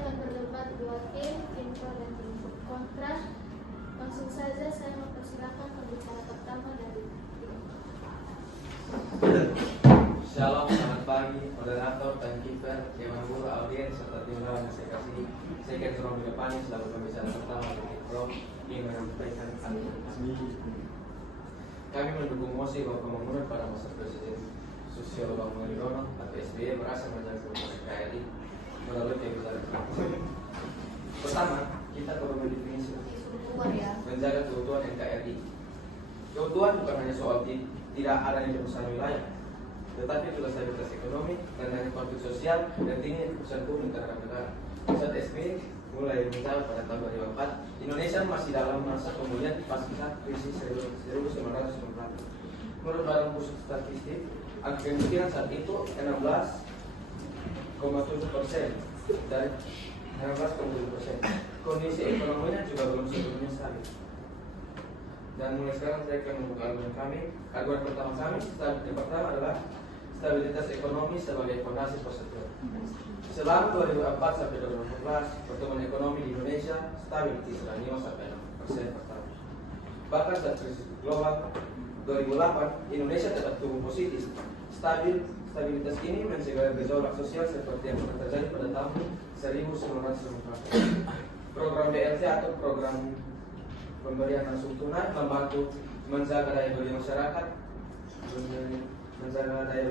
akan berdebat dua tim pro dan tim kontra. Langsung saja saya mempersilakan pembicara pertama dari tim. Shalom, selamat pagi, moderator, timekeeper, dewan guru, audiens, serta tim lawan yang saya kasih. Saya Kenzo Romi Depani selaku pembicara pertama dari tim pro ingin menyampaikan argumentasi. Kami mendukung mosi bahwa pembangunan pada masa Presiden Susilo Bambang Yudhoyono atau SBY merasa menjaga keutuhan NKRI melalui kebijakan. Pertama, kita perlu mendefinisi menjaga keutuhan NKRI. Keutuhan bukan hanya soal tidak adanya perusahaan wilayah, tetapi juga stabilitas ekonomi, rendahnya konflik sosial, dan tingginya keputusan hukum terhadap negara. Saat SBY mulai mencapai pada tahun 2004, Indonesia masih dalam masa pemulihan pasca krisis 1990. Menurut Badan Pusat Statistik, angka kemiskinan saat itu 16,7% dari 16,7%. Kondisi ekonominya juga belum sepenuhnya stabil. Dan mulai sekarang saya akan membuka argumen kami. Argumen pertama kami, yang pertama adalah stabilitas ekonomi sebagai fondasi persetujuan. Selama 2004 sampai 2014, pertumbuhan ekonomi di Indonesia stabil di kisaran 5 sampai 6% per tahun. Bahkan saat krisis global 2008, Indonesia tetap tumbuh positif. Stabilitas ini mencegah gejolak sosial seperti yang pernah terjadi pada tahun 1990. Program BLT atau program pemberian langsung tunai membantu menjaga daya beli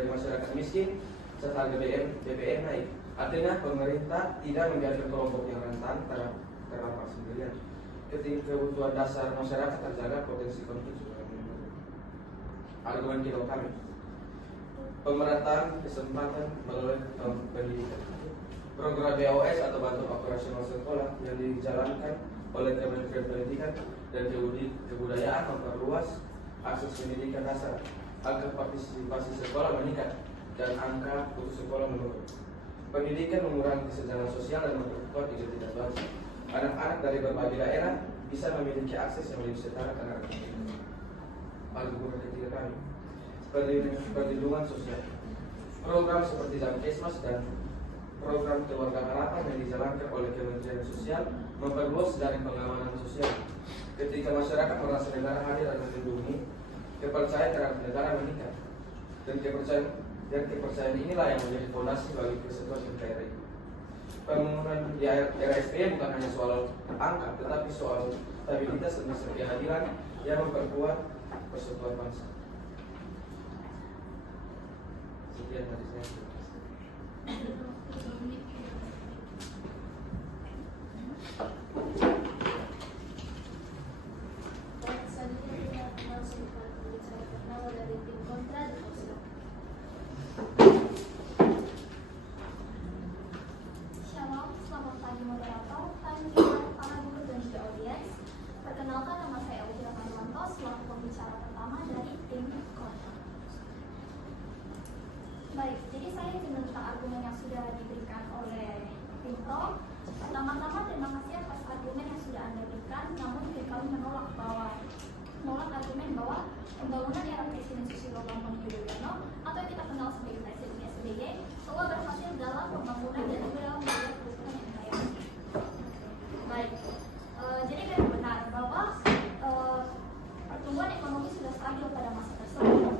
masyarakat, miskin, serta harga BBM naik. Artinya pemerintah tidak membiarkan kelompok yang rentan terdapat sendirian. Ketika kebutuhan dasar masyarakat terjaga, potensi konflik juga menurun. Argumen kedua kami, pemerataan kesempatan melalui pendidikan. Program BOS atau bantuan operasional sekolah yang dijalankan oleh Kementerian Pendidikan dan Kebudayaan memperluas akses pendidikan dasar. Angka partisipasi sekolah meningkat dan angka putus sekolah menurun. Pendidikan mengurangi kesenjangan sosial dan memperkuat identitas bangsa. Anak-anak dari berbagai daerah bisa memiliki akses yang lebih setara terhadap pendidikan. Argumen ketiga kami, perlindungan sosial. Program seperti Jamkesmas dan program Keluarga Harapan yang dijalankan oleh Kementerian Sosial memperluas jaring pengamanan sosial. Ketika masyarakat merasa negara hadir dan melindungi, kepercayaan terhadap negara meningkat. Dan kepercayaan inilah yang menjadi fondasi bagi kesatuan NKRI. Pembangunan di era SBY bukan hanya soal angka, tetapi soal stabilitas dan keadilan yang memperkuat persatuan bangsa. Sekian dari saya. Shalom, selamat pagi moderator, timekeeper, para guru dan juga audiens. Perkenalkan, nama saya Elvira Panwanto selaku pembicara pertama dari tim kontra. Baik, jadi saya ingin tentang argumen yang sudah diberikan oleh tim pro. Pertama-tama terima kasih atas argumen yang sudah Anda berikan, namun kami menolak argumen bahwa pembangunan era Presiden Susilo Bambang Yudhoyono atau yang kita kenal sebagai Presiden SBY telah berhasil dalam pembangunan dan juga dalam menjaga keutuhan NKRI. Baik, jadi memang benar bahwa pertumbuhan ekonomi sudah stabil pada masa tersebut.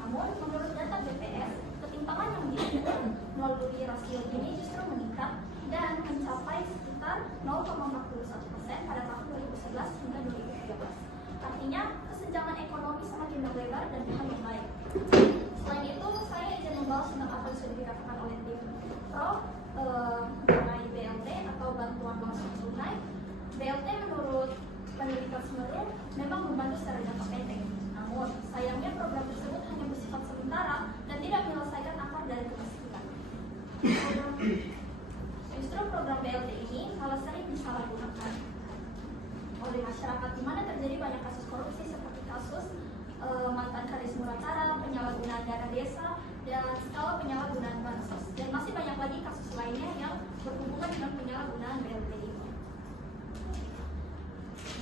Namun menurut data BPS, ketimpangan yang dihasilkan melalui rasio ini justru meningkat dan mencapai sekitar 0,41% pada tahun 2011 hingga 2013. Artinya kesenjangan ekonomi semakin melebar dan bahkan membaik. Selain itu, saya ingin membahas tentang apa yang sudah dikatakan oleh tim pro mengenai BLT atau bantuan langsung tunai. BLT menurut penelitian Semeru memang membantu secara jangka pendek. Namun sayangnya program tersebut hanya bersifat sementara dan tidak menyelesaikan akar dari kemiskinan. Justru program BLT ini kalau sering disalahgunakan oleh masyarakat, di mana terjadi banyak kasus korupsi seperti kasus mantan Kadis Murakaran, penyalahgunaan dana desa, dan skala penyalahgunaan bansos, dan masih banyak lagi kasus lainnya yang berhubungan dengan penyalahgunaan BLT ini.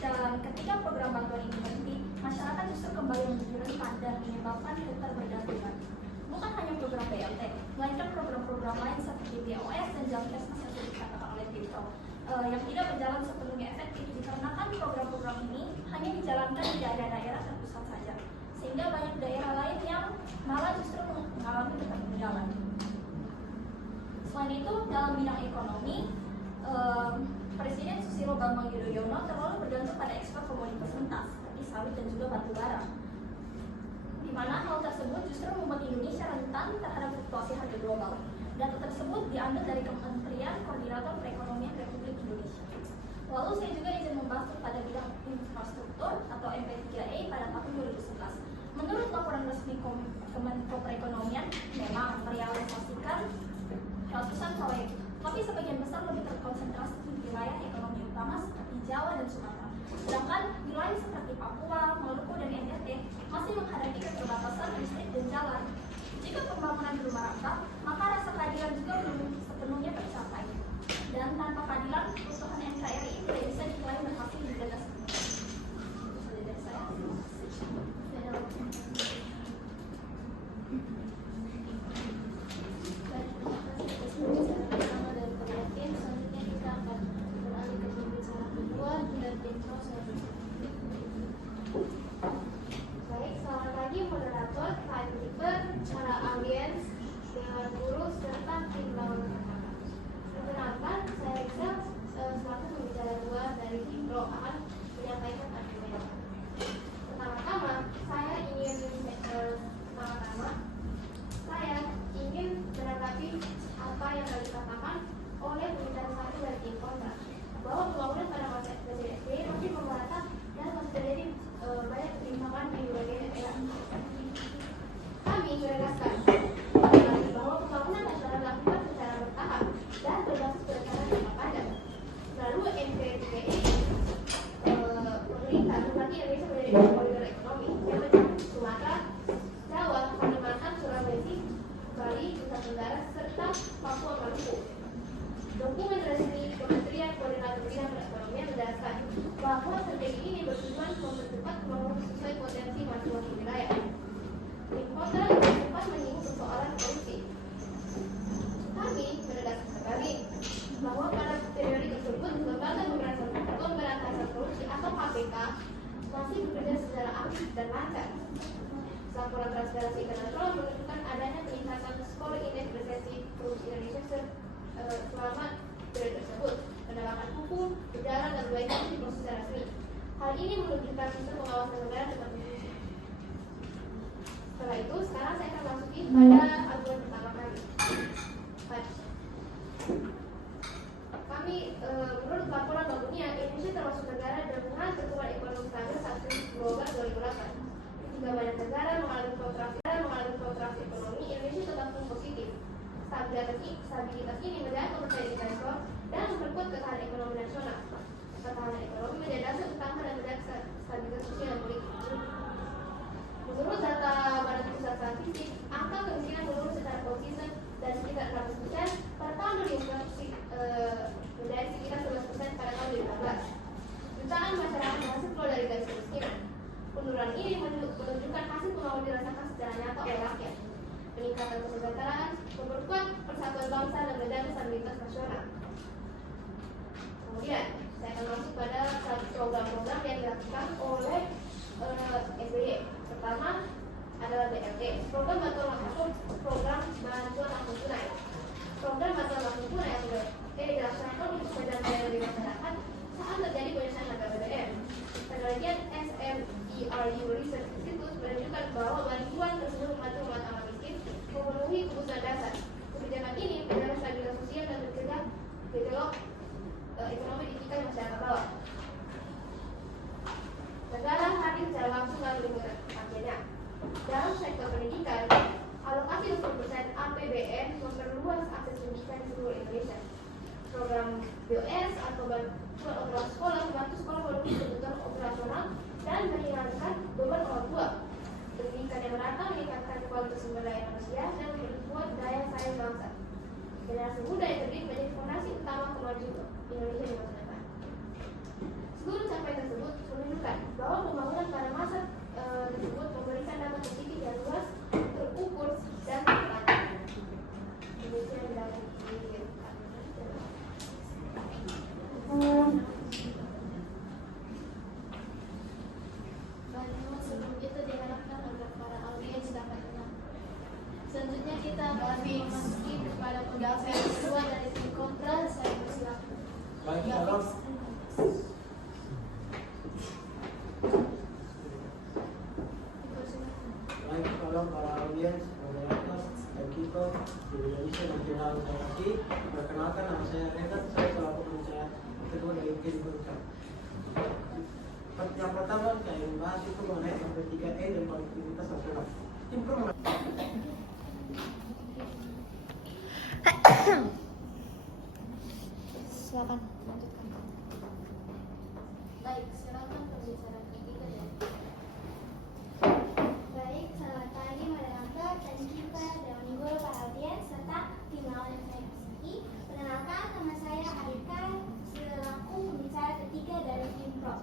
Dan ketika program bantuan ini berhenti, masyarakat justru kembali menjadi rentan dan menyebabkan keterbergantungan. Bukan hanya program BLT, melainkan program-program lain seperti BOS dan Jamkesmas yang sudah dikatakan oleh tim pro yang tidak berjalan sepenuhnya efektif dikarenakan program-program ini hanya dijalankan di daerah-daerah terpusat saja, sehingga banyak daerah lain yang malah justru mengalami ketertinggalan. Selain itu, dalam bidang ekonomi, Presiden Susilo Bambang Yudhoyono terlalu bergantung pada ekspor komoditas mentah seperti sawit dan juga batu bara, di mana hal tersebut justru membuat Indonesia rentan terhadap fluktuasi harga global. Data tersebut diambil dari Kementerian Koordinator Perekonomian Republik Indonesia. Lalu saya juga izin membahas pada bidang infrastruktur atau MP3A pada tahun 2011. Menurut laporan resmi Kemenko Perekonomian, memang merealisasikan ratusan proyek, tapi sebagian besar lebih terkonsentrasi di wilayah ekonomi utama seperti Jawa dan Sumatera. Sedangkan wilayah seperti Papua, Maluku, dan NTT masih menghadapi keterbatasan listrik dan jalan. Jika pembangunan belum merata, maka rasa keadilan juga belum sepenuhnya tercapai. Dan tanpa keadilan, kerusuhan NKRI tidak bisa diklaim berhasil di gagas. Baik, selamat pagi moderator, timekeeper, para audiens, dewan guru, serta tim lawan perkara. Perkenalkan, saya Rizal selaku pembicara dua dari tim Pro akan menyampaikan argumen. Pertama-tama, saya ingin menanggapi apa yang tadi dikatakan oleh pembicara satu dari tim kontra, bahwa pembangunan pada masa Presiden SBY masih merata dan masih terjadi banyak ketimpangan di berbagai daerah. Kami menegaskan bahwa pembangunan nasional dilakukan secara bertahap dan berbasis perencanaan jangka panjang. Lalu NPWP pemerintah membagi Indonesia menjadi dua koridor ekonomi yang mencakup Sumatera, Jawa, Kalimantan, Sulawesi, Bali, Nusa Tenggara, serta Papua Maluku. Dokumen resmi Kementerian Koordinator Bidang Perekonomian menjelaskan bahwa strategi ini bertujuan mempercepat pembangunan sesuai potensi masing-masing wilayah. Tim kontra sempat menyinggung persoalan korupsi. Kami menegaskan kembali bahwa pada periode tersebut Lembaga Pemberantasan Korupsi atau KPK masih bekerja secara aktif dan lancar. Laporan Transparansi Internasional menunjukkan adanya peningkatan skor indeks persepsi korupsi Indonesia selama periode tersebut. Penegakan hukum berjalan dan baik di proses resmi. Hal ini menunjukkan sistem pengawasan negara dapat berfungsi. Setelah itu, sekarang saya akan masuki pada argumen pertama kali. Menurut laporan Bank Dunia, Indonesia termasuk negara dengan pertumbuhan ekonomi stabil saat krisis global 2008. Jika banyak negara mengalami kontraksi ekonomi, Indonesia tetap positif. Stabilitas ini menjaga kepercayaan investor dan memperkuat ketahanan ekonomi nasional. Ketahanan ekonomi menjadi dasar utama dan menjaga stabilitas sosial dan politik. Menurut data Badan Pusat Statistik, angka kemiskinan menurun secara konsisten dari sekitar 16% pada tahun 2000 menjadi sekitar 11% pada tahun 2015. Jutaan masyarakat berhasil keluar dari garis kemiskinan. Penurunan ini menunjukkan hasil pembangunan dirasakan secara nyata oleh rakyat. Peningkatan kesejahteraan, memperkuat persatuan bangsa dan menjaga stabilitas nasional. Kemudian, saya akan masuk pada satu program-program yang dilakukan oleh SBY. Pertama adalah BLT, program bantuan langsung tunai. Program bantuan langsung tunai yang dilaksanakan untuk pendampingan dari masyarakat saat terjadi penyesuaian harga BBM. Penelitian SMERU Research Institute menunjukkan bahwa bantuan tersebut membantu umat amat miskin memenuhi kebutuhan dasar. Kebijakan ini menjaga stabilitas sosial dan mencegah gejolak ekonomi digital masyarakat bawah. Negara hadir secara langsung dalam lingkungan pakaiannya. Dalam sektor pendidikan, alokasi 20% APBN memperluas akses pendidikan di seluruh Indonesia. Program BOS atau bantuan operasi sekolah membantu sekolah memenuhi kebutuhan operasional dan meringankan beban orang tua. Pendidikan yang merata meningkatkan kualitas sumber daya manusia dan memperkuat daya saing bangsa. Generasi muda yang cerdik menjadi fondasi utama kemajuan Indonesia di masa depan. Seluruh capaian tersebut menunjukkan bahwa pembangunan pada masa tersebut memberikan dampak positif yang luas, terukur, dan terpantau. Baik, shalom. Baik, shalom para audiens, moderator, dan kita di Indonesia Nasional saya lagi. Perkenalkan, nama saya Rehat, saya selaku pembicara kedua dari tim Kontra. Yang pertama saya ingin bahas itu mengenai MP3E dan konektivitas nasional. Tim Pro Silakan lanjutkan. Baik, silakan pembicara ketiga ya. Baik, selamat pagi moderator dan kita dan guru para audiens serta tim lawan yang saya kasihi. Perkenalkan, nama saya Arika selaku pembicara ketiga dari tim Pro.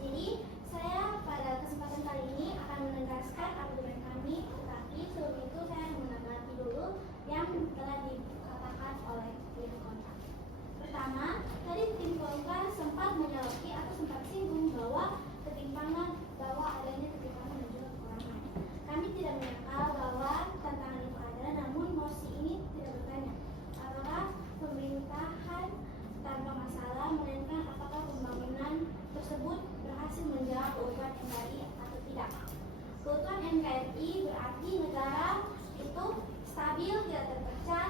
Jadi, saya pada kesempatan kali ini akan menegaskan argumen kami, tetapi sebelum itu saya menanggapi dulu yang telah dikatakan oleh tim kontra. Pertama, tadi tim kontra sempat menyoroti atau sempat singgung bahwa adanya ketimpangan dan juga kekurangan. Kami tidak menyangkal bahwa tantangan itu ada, namun mosi ini tidak bertanya apakah pemerintahan tanpa masalah, melainkan apakah pembangunan tersebut berhasil menjawab kebutuhan NKRI atau tidak. Kebutuhan NKRI berarti negara itu stabil, tidak terpecah,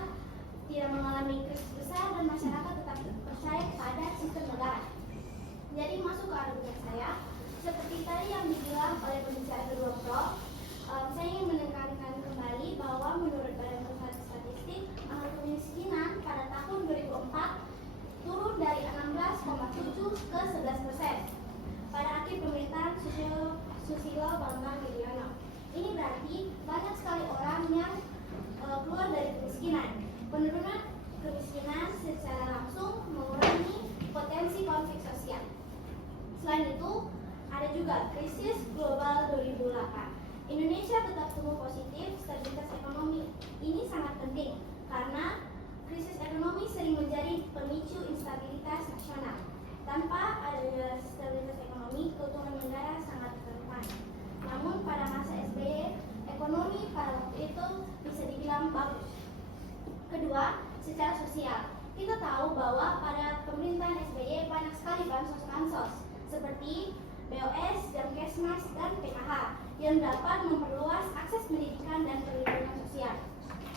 tidak mengalami krisis besar, dan masyarakat tetap percaya pada sistem negara. Jadi masuk ke argumen saya, seperti tadi yang dibilang oleh pembicara kedua Pro, saya ingin menekankan kembali bahwa menurut Badan Pusat Statistik, angka kemiskinan pada tahun 2004 turun dari 16,7 ke 11% pada akhir pemerintahan Susilo Bambang Yudhoyono. Ini berarti banyak sekali orang yang keluar dari kemiskinan. Penurunan kemiskinan secara langsung mengurangi potensi konflik sosial. Selain itu, ada juga krisis global 2008. Indonesia tetap tumbuh positif, stabilitas ekonomi. Ini sangat penting karena krisis ekonomi sering menjadi pemicu instabilitas nasional. Tanpa adanya stabilitas ekonomi, keutuhan negara sangat rentan. Namun pada masa SBY, ekonomi pada waktu itu bisa dibilang bagus. Kedua, secara sosial. Kita tahu bahwa pada pemerintahan SBY banyak sekali bansos-bansos seperti BOS, Jamkesmas, dan PKH yang dapat memperluas akses pendidikan dan perlindungan sosial.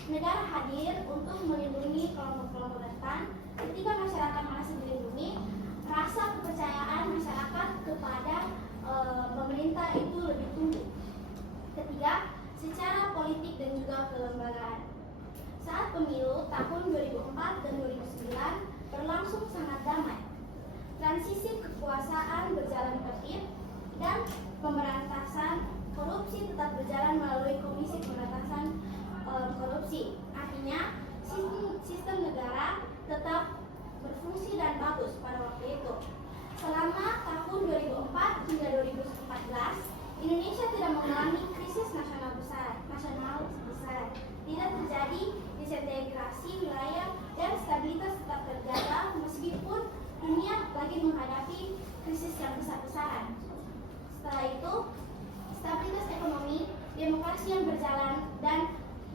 Negara hadir untuk melindungi kelompok-kelompok rentan. Ketika masyarakat merasa dilindungi, rasa kepercayaan masyarakat kepada pemerintah itu lebih tumbuh. Ketiga, secara politik dan juga kelembagaan. Saat pemilu tahun 2004 dan 2009 berlangsung sangat damai. Transisi kekuasaan berjalan tertib dan pemberantasan korupsi tetap berjalan melalui Komisi Pemberantasan Korupsi. Artinya, sistem negara tetap berfungsi dan bagus pada waktu itu. Selama tahun 2004 hingga 2014, Indonesia tidak mengalami krisis nasional besar. Tidak terjadi disintegrasi wilayah dan stabilitas tetap terjaga meskipun dunia lagi menghadapi krisis yang besar-besaran. Setelah itu, stabilitas ekonomi, demokrasi yang berjalan, dan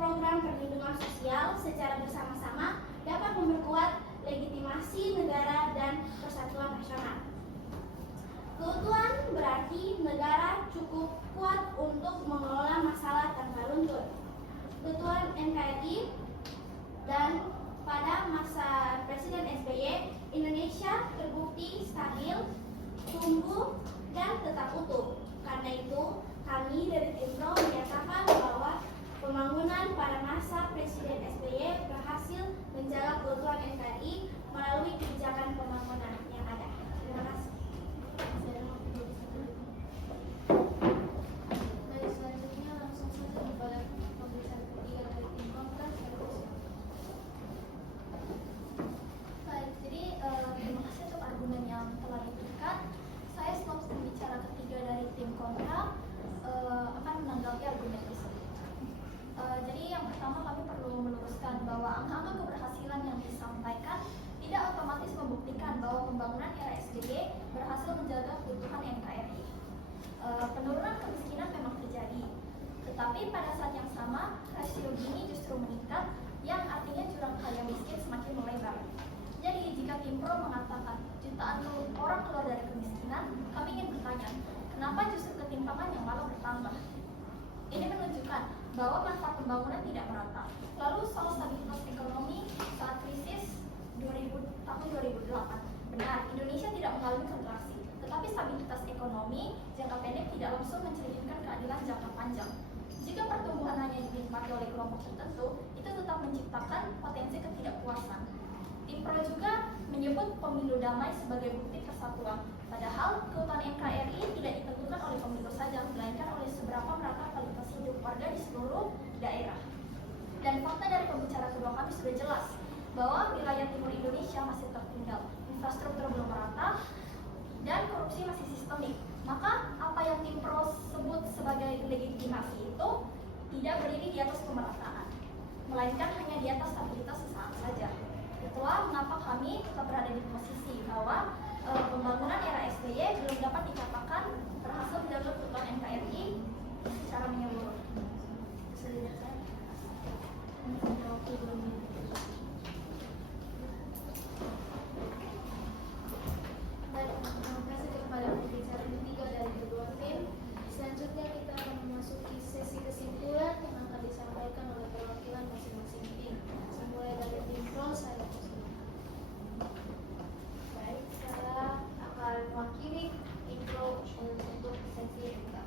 program perlindungan sosial secara bersama-sama dapat memperkuat legitimasi negara dan persatuan nasional. Keutuhan berarti negara cukup kuat untuk mengelola masalah tanpa luntur. Keutuhan NKRI dan pada masa Presiden SBY, Indonesia terbukti stabil, tumbuh, dan tetap utuh. Karena itu, kami dari tim Pro menyatakan bahwa pembangunan pada masa Presiden SBY berhasil menjaga keutuhan NKRI melalui kebijakan pembangunan yang ada. Terima kasih. Baik, selanjutnya langsung saja kepada pembicara ketiga dari tim kontra. Baik, jadi terima kasih untuk argumen yang telah diberikan. Saya selaku pembicara ketiga dari tim kontra akan menanggapi argumen tersebut. Jadi yang pertama kami perlu meluruskan bahwa angka-angka keberhasilan yang disampaikan tidak otomatis membuktikan bahwa pembangunan era SBY berhasil menjaga keutuhan NKRI. Penurunan kemiskinan memang terjadi, tetapi pada saat yang sama rasio Gini justru meningkat, yang artinya jurang kaya miskin semakin melebar. Jadi jika tim Pro mengatakan jutaan orang keluar dari kemiskinan, kami ingin bertanya, kenapa justru ketimpangan yang malah bertambah? Ini menunjukkan bahwa manfaat pembangunan tidak merata. Lalu soal stabilitas ekonomi saat krisis tahun 2008. Benar, Indonesia tidak mengalami kontraksi, tetapi stabilitas ekonomi jangka pendek tidak langsung mencerminkan keadilan jangka panjang. Jika pertumbuhan hanya dinikmati oleh kelompok tertentu, itu tetap menciptakan potensi ketidakpuasan. Tim Pro juga menyebut pemilu damai sebagai bukti persatuan, padahal keutuhan NKRI tidak ditentukan oleh pemilu saja, melainkan oleh seberapa merata kualitas hidup warga di seluruh daerah. Dan fakta dari pembicara kedua kami sudah jelas bahwa wilayah timur Indonesia masih tertinggal, infrastruktur belum merata, dan korupsi masih sistemik. Maka apa yang Tim Pro sebut sebagai legitimasi itu tidak berdiri di atas pemerataan, melainkan hanya di atas stabilitas sesaat saja. Itulah mengapa kami tetap berada di posisi bahwa pembangunan era SBY belum dapat dikatakan berhasil menjaga keutuhan NKRI secara menyeluruh. Baik, terima kasih kepada pembicara ketiga dari kedua tim. Selanjutnya kita akan memasuki sesi kesimpulan yang akan disampaikan oleh perwakilan masing-masing tim. Mulai dari tim Pro, saya baik, saya akan mewakili tim Pro untuk sesi yang kedua.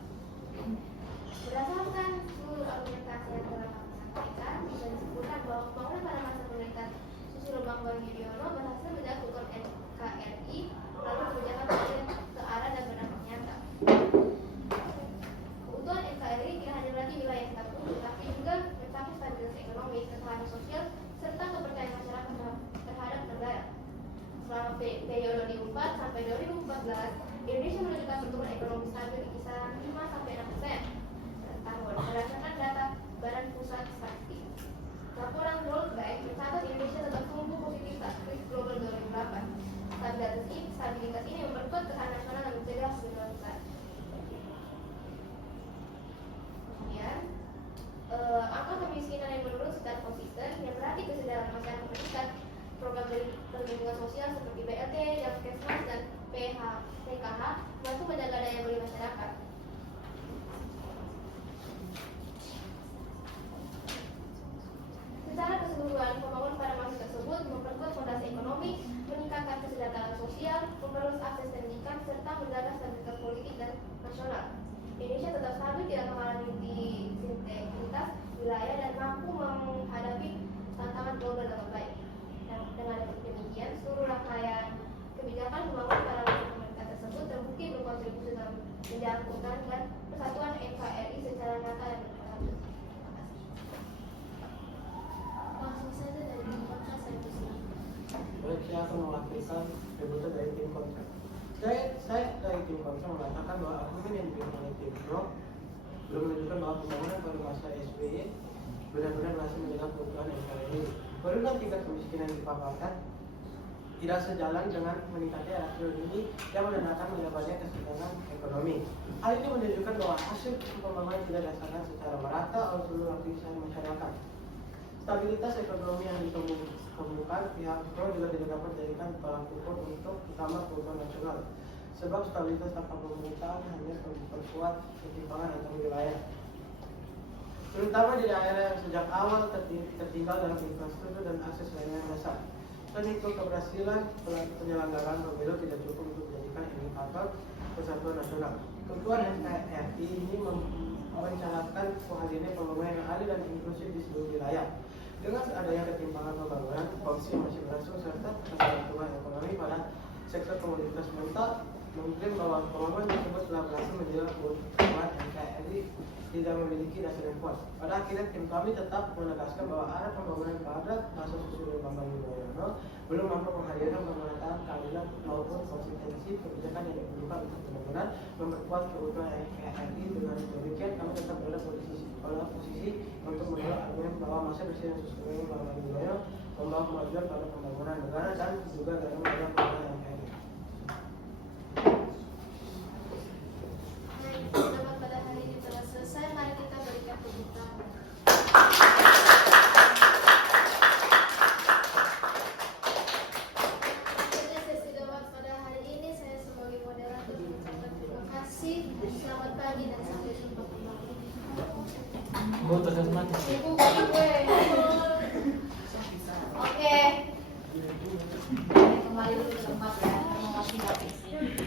Berdasarkan seluruh argumentasi yang telah kami sampaikan, bisa disebutkan bahwa pembangunan pada masa pemerintahan Susilo Bambang Yudhoyono berhasil menjaga NKRI lalu kebijakan ke arah dan berdampak nyata. Keutuhan NKRI tidak hanya lagi wilayah satu, tetapi juga mencapai stabilitas ekonomi, ketahanan sosial, serta kepercayaan masyarakat terhadap negara. Selama periode 2004 sampai 2014, Indonesia menunjukkan pertumbuhan ekonomi stabil di kisaran 5-6% per tahun berdasarkan data Badan Pusat Statistik. Laporan World Bank mencatat Indonesia tetap tumbuh positif saat krisis global 2008. Stabilitas ini memperkuat ketahanan nasional dan mencegah kegagalan besar. Kemudian, angka kemiskinan yang menurun secara konsisten yang berarti kesadaran masyarakat meningkat. Program perlindungan sosial seperti BLT, Jaskesmas, dan PKH membantu menjaga daya beli masyarakat. Secara keseluruhan, pembangunan pada masa tersebut memperkuat fondasi ekonomi, meningkatkan kesejahteraan sosial, memperluas akses pendidikan, serta menjaga stabilitas politik dan nasional. Indonesia tetap stabil, tidak mengalami disintelitas wilayah, dan mampu menghadapi tantangan global dengan baik. Dan dengan demikian, seluruh rangkaian kebijakan pembangunan pada masa pemerintahan tersebut terbukti berkontribusi dalam menjaga keutuhan dan persatuan NKRI secara nyata dan berkelanjutan. Langsung saja dari tim kontra, saya persilakan. Baik, saya akan mewakilkan debutan dari tim kontra. Saya dari tim kontra mengatakan bahwa argumen yang diberikan oleh tim Pro belum menunjukkan bahwa pembangunan pada masa SBY benar-benar berhasil menjaga keutuhan NKRI. Penurunan tingkat kemiskinan dipaparkan tidak sejalan dengan meningkatnya rasio Gini yang menandakan mendapatnya kesenjangan ekonomi. Hal ini menunjukkan bahwa hasil pembangunan tidak dirasakan secara merata oleh seluruh lapisan masyarakat. Stabilitas ekonomi yang ditemukan pihak Pro juga tidak dapat dijadikan tolak ukur untuk utama keutuhan nasional, sebab stabilitas tanpa pemerintahan hanya memperkuat ketimpangan antar wilayah, terutama di daerah yang sejak awal tertinggal dalam infrastruktur dan akses layanan dasar. Dan itu keberhasilan penyelenggaraan pemilu tidak cukup untuk menjadikan indikator persatuan nasional. Keutuhan NKRI ini merencanakan hadirnya pembangunan yang adil dan inklusif di seluruh wilayah. Dengan adanya ketimpangan pembangunan, korupsi masih berlangsung serta pertumbuhan ekonomi pada sektor komoditas mentah mengklaim bahwa pembangunan tersebut telah berhasil menjaga keutuhan NKRI tidak memiliki dasar yang kuat. Pada akhirnya tim kami tetap menegaskan bahwa arah pembangunan pada masa Susilo Bambang Yudhoyono belum mampu menghadirkan pemerataan, keadilan maupun konsistensi kebijakan yang diperlukan untuk benar-benar memperkuat keutuhan NKRI. Dengan demikian kami tetap berada pada posisi untuk menolak argumen bahwa masa Presiden Susilo Bambang Yudhoyono membawa kemajuan pada pembangunan negara dan juga dalam menjaga keutuhan NKRI. Debat pada hari ini telah selesai. Mari kita berikan tepuk tangan. Akhirnya sesi debat pada kasih. Selamat pagi dan sampai jumpa kembali. Gue terus mati. Ibu gue. Oke. Kembali dulu ke tempat ya. Terima kasih.